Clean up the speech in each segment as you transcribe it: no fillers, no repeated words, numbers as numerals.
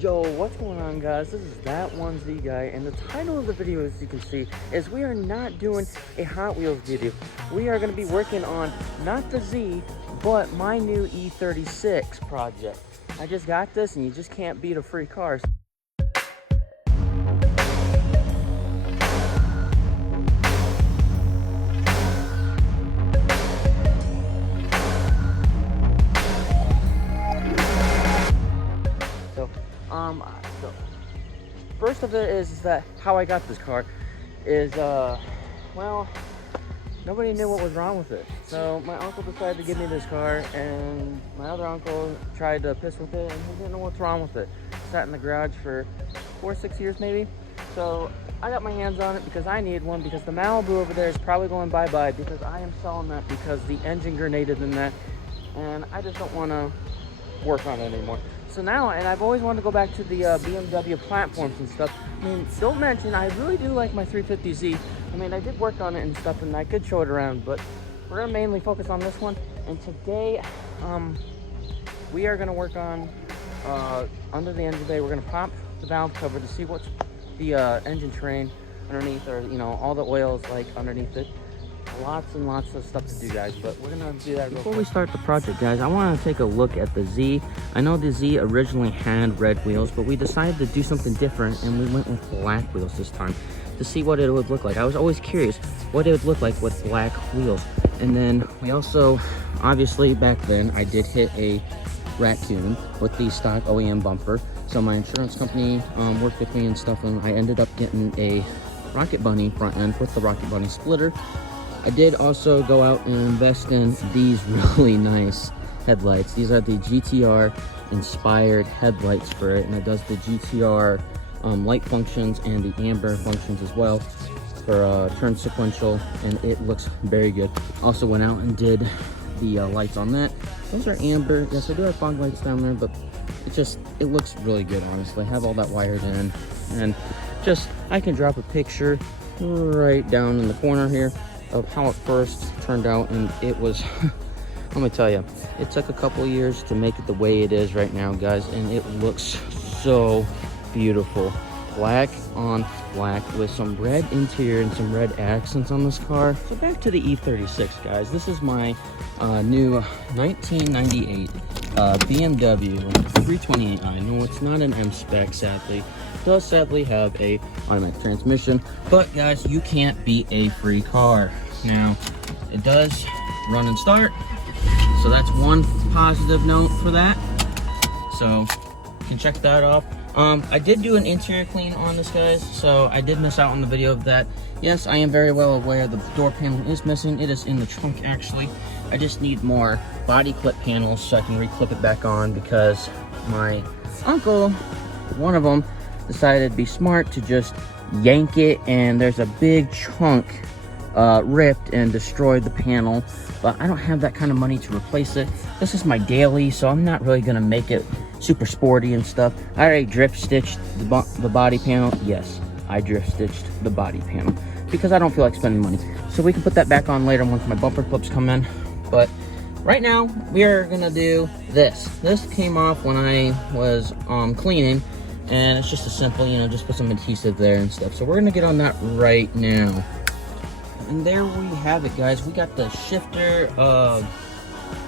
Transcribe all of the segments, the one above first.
Yo, what's going on, guys? This is That One Z Guy, and the title of the video, as you can see, is we are not doing a Hot Wheels video. We are going to be working on not the Z, but my new E36 project. I just got this, and you just can't beat a free car. So first of it is that how I got this car is, well, nobody knew what was wrong with it. So my uncle decided to give me this car, and my other uncle tried to piss with it, and he didn't know what's wrong with it. Sat in the garage for 4 or 6 years maybe. So I got my hands on it because I needed one, because the Malibu over there is probably going bye-bye, because I am selling that because the engine grenaded in that, and I just don't want to work on it anymore. So now, and I've always wanted to go back to the BMW platforms and stuff. I mean, don't mention, I really do like my 350Z. I mean, I did work on it and stuff, and I could show it around, but we're gonna mainly focus on this one. And today, we are gonna work on, under the engine bay, we're gonna pop the valve cover to see what's the engine train underneath, or, you know, all the oils like underneath it. Lots and lots of stuff to do, guys, but we're gonna do that before we start the project, guys. I want to take a look at the Z. I know the Z originally had red wheels, but we decided to do something different, and we went with black wheels this time to see what it would look like. I was always curious what it would look like with black wheels. And then we also, obviously back then, I did hit a raccoon with the stock OEM bumper, so my insurance company worked with me and stuff, and I ended up getting a Rocket Bunny front end with the Rocket Bunny splitter. I did also go out and invest in these really nice headlights. These are the GTR inspired headlights for it, and it does the GTR light functions and the amber functions as well for turn sequential, and it looks very good. Also went out and did the lights on that. Those are amber. Yes, I do have fog lights down there, but it looks really good, honestly. I have all that wired in, and just I can drop a picture right down in the corner here of how it first turned out, and it was let me tell you, it took a couple of years to make it the way it is right now, guys, and it looks so beautiful. Black on black with some red interior and some red accents on this car. So back to the E36, guys. This is my new 1998 BMW 328i. No, it's not an M spec, sadly. It does sadly have a automatic transmission, but guys, you can't beat a free car. Now, it does run and start, so that's one positive note for that. So you can check that off. I did do an interior clean on this, guys, so I did miss out on the video of that. Yes, I am very well aware the door panel is missing. It is in the trunk, actually. I just need more body clip panels so I can reclip it back on, because my uncle, one of them, decided to be smart to just yank it, and there's a big chunk ripped and destroyed the panel. But I don't have that kind of money to replace it. This is my daily, so I'm not really gonna make it super sporty and stuff. I already drip stitched the body panel. Yes, I drip stitched the body panel because I don't feel like spending money. So we can put that back on later once my bumper clips come in. But right now we are gonna do this. This came off when I was cleaning, and it's just a simple, you know, just put some adhesive there and stuff. So we're gonna get on that right now. And there we have it, guys. We got the shifter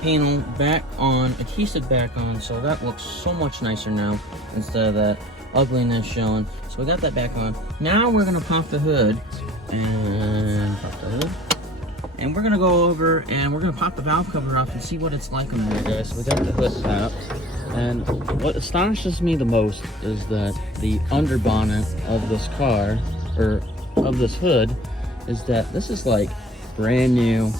panel back on, adhesive back on, so that looks so much nicer now instead of that ugliness showing. So we got that back on. Now we're gonna pop the hood, and and we're gonna go over and we're gonna pop the valve cover off and see what it's like on there, guys. So we got the hood popped, and what astonishes me the most is that the underbonnet of this car, or of this hood, is that this is like brand new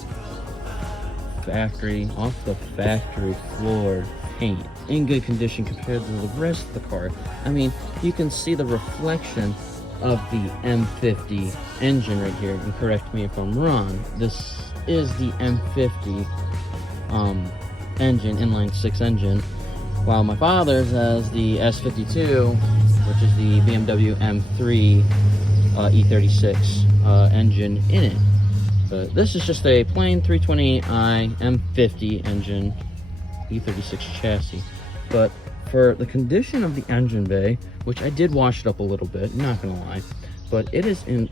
factory, off the factory floor paint, in good condition compared to the rest of the car. I mean, you can see the reflection of the M50 engine right here, and correct me if I'm wrong, this is the M50 engine, inline 6 engine, while my father's has the S52, which is the BMW M3 E36 engine in it. But this is just a plain 328i M50 engine, E36 chassis. But for the condition of the engine bay, which I did wash it up a little bit, not gonna lie, but it is in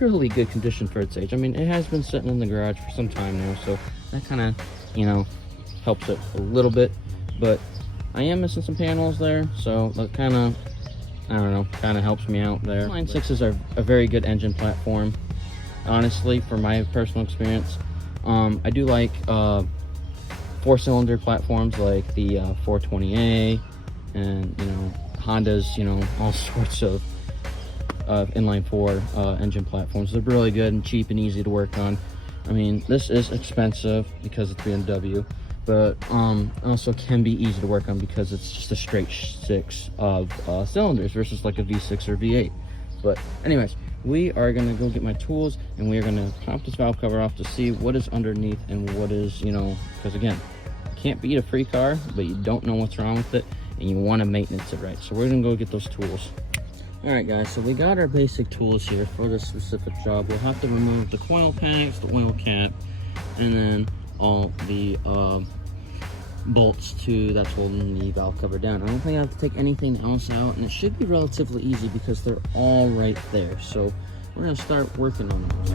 really good condition for its age. I mean, it has been sitting in the garage for some time now, so that kind of, you know, helps it a little bit. But I am missing some panels there, so that kind of, I don't know, kind of helps me out there. Line 6s are a very good engine platform, honestly, for my personal experience. I do like 4-cylinder platforms like the 420A, and, you know, Honda's, you know, all sorts of inline 4 engine platforms. They're really good and cheap and easy to work on. I mean, this is expensive because it's BMW, but also can be easy to work on because it's just a straight 6 of cylinders versus like a V6 or V8. But anyways, we are gonna go get my tools and we are gonna pop this valve cover off to see what is underneath and what is, you know, because again, you can't beat a free car, but you don't know what's wrong with it and you want to maintenance it right. So we're gonna go get those tools. All right, guys, so we got our basic tools here for this specific job. We'll have to remove the coil packs, the oil cap, and then all the bolts that's holding the valve cover down. I don't think I have to take anything else out, and it should be relatively easy because they're all right there. So we're gonna start working on those.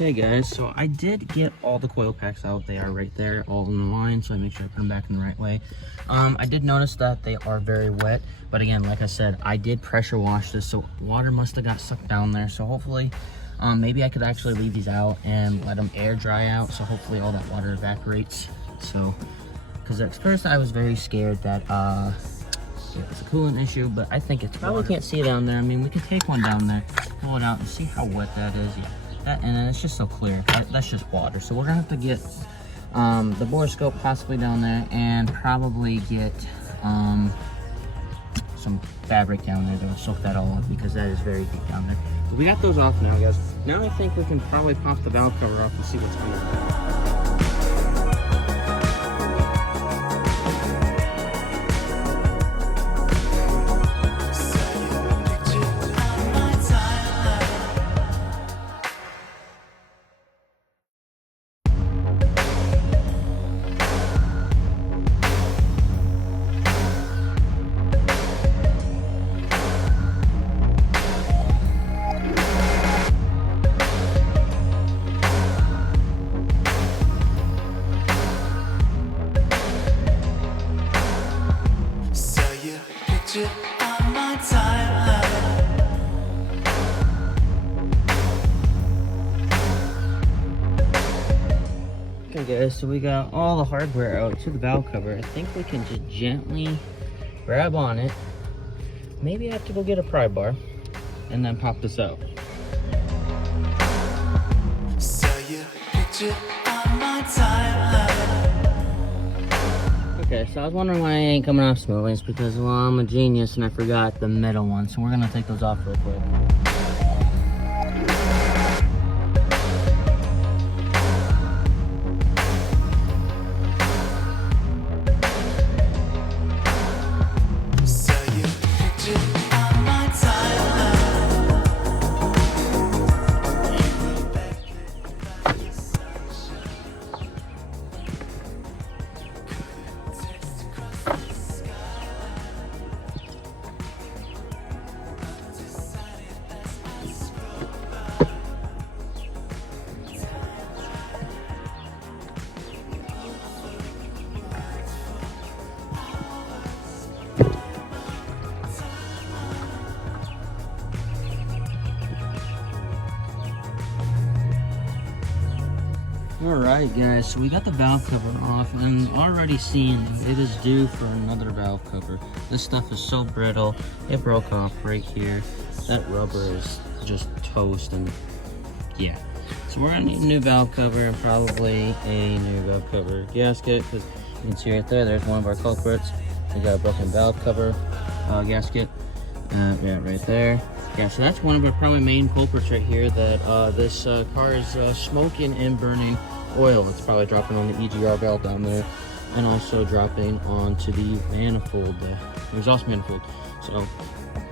Okay guys, so I did get all the coil packs out. They are right there, all in the line, so I make sure I put them back in the right way. I did notice that they are very wet, but again, like I said, I did pressure wash this, so water must have got sucked down there. So hopefully, maybe I could actually leave these out and let them air dry out, so hopefully all that water evaporates. So, because at first I was very scared that it's a coolant issue, but I think it's probably can't see down there. I mean, we can take one down there, pull it out and see how wet that is. Yeah. And it's just so clear. That's just water. So we're gonna have to get the borescope possibly down there, and probably get some fabric down there to soak that all up, because that is very deep down there. But we got those off now, guys. Now I think we can probably pop the valve cover off and see what's under there. Okay guys, so we got all the hardware out to the valve cover. I think we can just gently grab on it. Maybe I have to go get a pry bar and then pop this out. Okay, so I was wondering why I ain't coming off smoothly. It's because, well, I'm a genius and I forgot the middle one. So we're gonna take those off real quick. Alright guys, so we got the valve cover off, and already seeing it is due for another valve cover. This stuff is so brittle, it broke off right here. That rubber is just toast, and yeah. So we're gonna need a new valve cover and probably a new valve cover gasket, because You can see right there, there's one of our culprits. We got a broken valve cover gasket. Yeah, right there. Yeah, so that's one of our probably main culprits right here, that this car is smoking and burning oil. It's probably dropping on the EGR valve down there, and also dropping onto the manifold, the exhaust manifold. So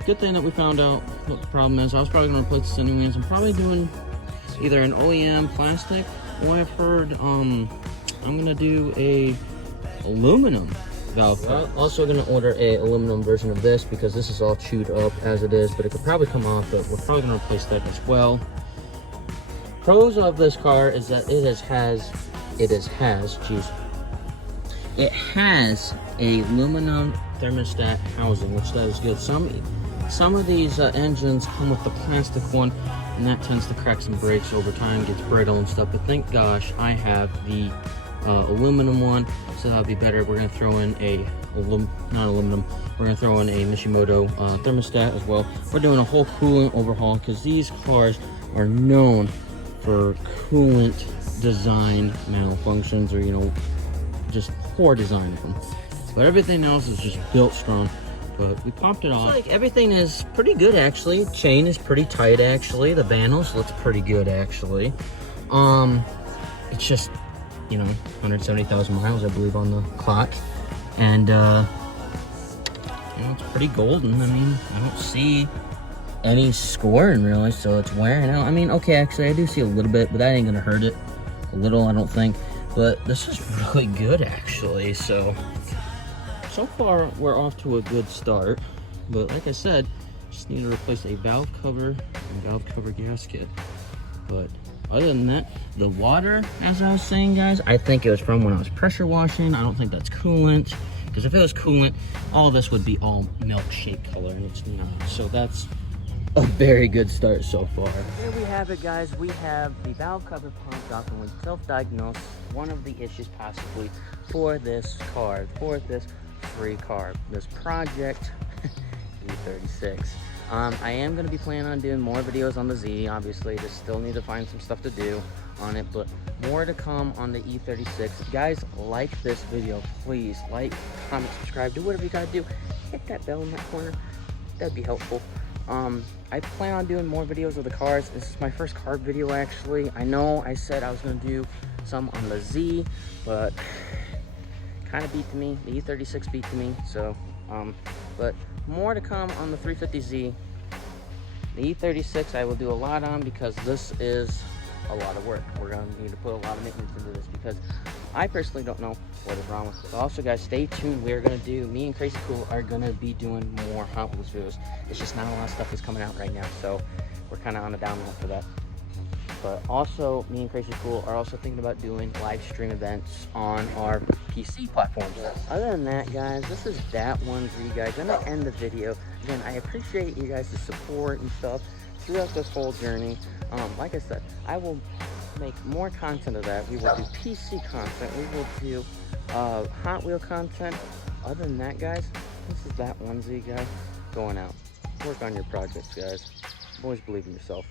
good thing that we found out what the problem is. I was probably going to replace this anyways. I'm probably doing either an OEM plastic, or I've heard I'm going to do a aluminum valve cover. I'm also going to order a aluminum version of this because this is all chewed up as it is, but it could probably come off, but we're probably going to replace that as well. Pros of this car is that it has a aluminum thermostat housing, which that is good. Some of these engines come with the plastic one, and that tends to crack some brakes over time, gets brittle and stuff. But thank gosh I have the aluminum one, so that'll be better. We're gonna throw in a we're gonna throw in a Mishimoto thermostat as well. We're doing a whole coolant overhaul because these cars are known for coolant design malfunctions, or, you know, just poor design of them. But everything else is just built strong. But we popped it off. Like, everything is pretty good actually. Chain is pretty tight actually. The Vanos looks pretty good actually. It's just, you know, 170,000 miles I believe on the clock, and you know, it's pretty golden. I mean, I don't see any scoring really, so it's wearing out. I mean, okay, actually I do see a little bit, but that ain't gonna hurt it a little, I don't think. But this is really good actually. So far we're off to a good start, but like I said, just need to replace a valve cover and valve cover gasket. But other than that, the water, as I was saying guys, I think it was from when I was pressure washing. I don't think that's coolant, because if it was coolant, all this would be all milkshake color, and it's not. So that's a very good start so far. There we have it guys. We have the valve cover pumped off, and we self-diagnosed one of the issues possibly for this car, for this free car, this project E36. I am going to be planning on doing more videos on the Z. Obviously, just still need to find some stuff to do on it, but more to come on the E36. If you guys like this video, please like, comment, subscribe, do whatever you gotta do. Hit that bell in that corner, that'd be helpful. I plan on doing more videos of the cars. This is my first car video actually. I know I said I was going to do some on the Z, but kind of beat to me. The E36 beat to me, so but more to come on the 350Z. The E36 I will do a lot on, because this is a lot of work. We're going to need to put a lot of maintenance into this, because I personally don't know what is wrong with it. Also guys, stay tuned. We're going to do, me and Crazy Cool are going to be doing more Hot Wheels videos. It's just not a lot of stuff that's coming out right now, so we're kind of on the downhill for that. But also, me and Crazy Cool are also thinking about doing live stream events on our PC platforms. Other than that, guys, this is that one for you guys. I'm going to end the video. Again, I appreciate you guys' support and stuff throughout this whole journey. Like I said, I will make more content of that. We will do PC content. We will do Hot Wheel content. Other than that, guys, this is that onesie guy going out. Work on your projects, guys. Always believe in yourself.